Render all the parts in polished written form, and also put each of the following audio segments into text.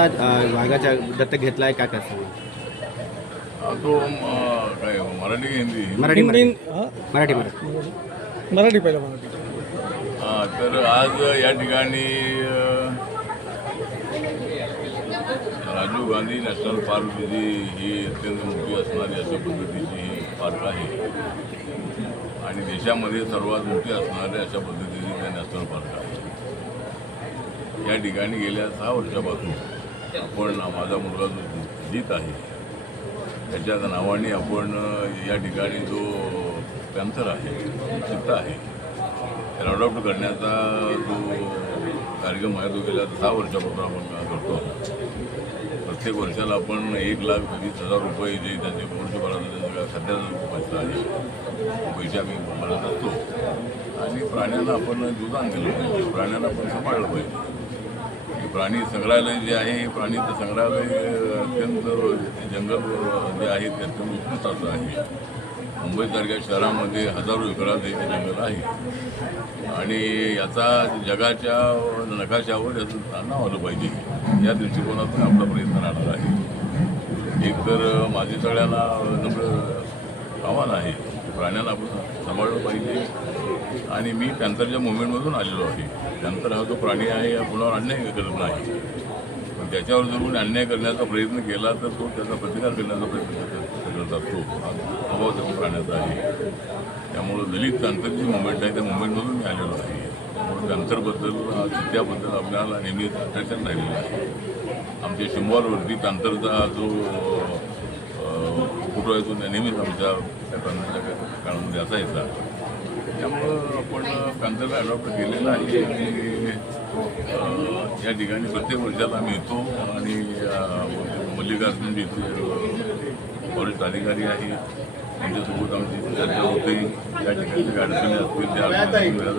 आज वाघाच्या दत्तक घेतला आहे, काय कसं? तो काय मराठी की हिंदी? मराठी हिंदी मराठी मराठी पहिलं मराठी. तर आज या ठिकाणी राजीव गांधी नॅशनल पार्क ही अत्यंत मोठी असणारी अशा पद्धतीची ही पार्क आहे आणि देशामध्ये सर्वात मोठी असणारी अशा पद्धतीची ते नॅशनल पार्क आहे. या ठिकाणी गेल्या 6 वर्षापासून आपण माझा मुलगा जो जीत आहे त्याच्या नावाने आपण या ठिकाणी जो पॅन्थर आहे, चित्ता आहे, त्याला अडॉप्ट करण्याचा जो कार्यक्रम आहे तो गेल्या 6 वर्षापासून आपण करतो. प्रत्येक वर्षाला आपण 1,20,000 रुपये जे त्यांचे वर्षभराचा सध्याचा जो पैसा आहे तो पैसे आम्ही भरत असतो आणि प्राण्यांना आपण जुदान दिलं पाहिजे, प्राण्यांना आपण सांभाळलं पाहिजे. प्राणी संग्रहालय जे आहे हे प्राणी संग्रहालय अत्यंत जंगल जे आहे ते अत्यंत उत्कृष्ट असं आहे. मुंबईसारख्या शहरामध्ये हजारो एकरात हे जंगल आहे आणि याचा जगाच्या नकाशावर याचं नाव आलं पाहिजे या दृष्टिकोनातून आपला प्रयत्न राहणार आहे. एक तर माझी सगळ्यांना नम्र आव्हान आहे की प्राण्यांना आपण सांभाळलं पाहिजे आणि मी पॅन्थरच्या मुवमेंटमधून आलेलो आहे. पॅन्थर हा जो प्राणी आहे या कुणावर अन्याय करत नाही, पण त्याच्यावर जर कोणी अन्याय करण्याचा प्रयत्न केला तर तो त्याचा प्रतिकार करण्याचा प्रयत्न करत असतो. हा स्वभाव त्या प्राण्याचा आहे. त्यामुळं दलित पॅन्थरची मुवमेंट आहे त्या मुवमेंटमधून मी आलेलो आहे. त्यामुळे पॅन्थरबद्दल चित्त्याबद्दल आपल्याला नेहमीच अट्रॅक्शन राहिलेलं आहे. आमच्या शिंबॉलवरती पॅन्थरचा जो फोटो आहे तो नेहमीच आमच्या त्या पॅन्थरच्या काळामध्ये असायचा. त्यामुळं आपण पॅन्थरला अडॉप्ट केलेलं आहे आणि या ठिकाणी प्रत्येक वर्षाला आम्ही येतो आणि मल्लिकार्जुन जे फॉरेस्ट अधिकारी आहे त्यांच्यासोबत आमची चर्चा होते. या ठिकाणी काही अडचणी असतील त्या करत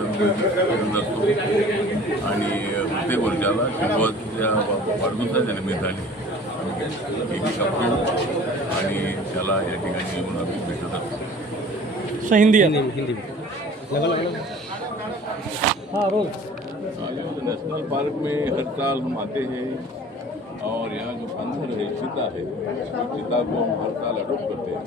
असतो आणि प्रत्येक वर्षाला शिंगोच्या वाढदिवसाच्या निमित्ताने आम्ही केक कापतो आणि त्याला या ठिकाणी येऊन आम्ही भेटत असतो. हिंदी हाँ रोज नेशनल पार्क में हर साल हम आते हैं और यहाँ जो पत्थर है चीता है, तो चीता को हम हर साल अडोप्ट करते हैं.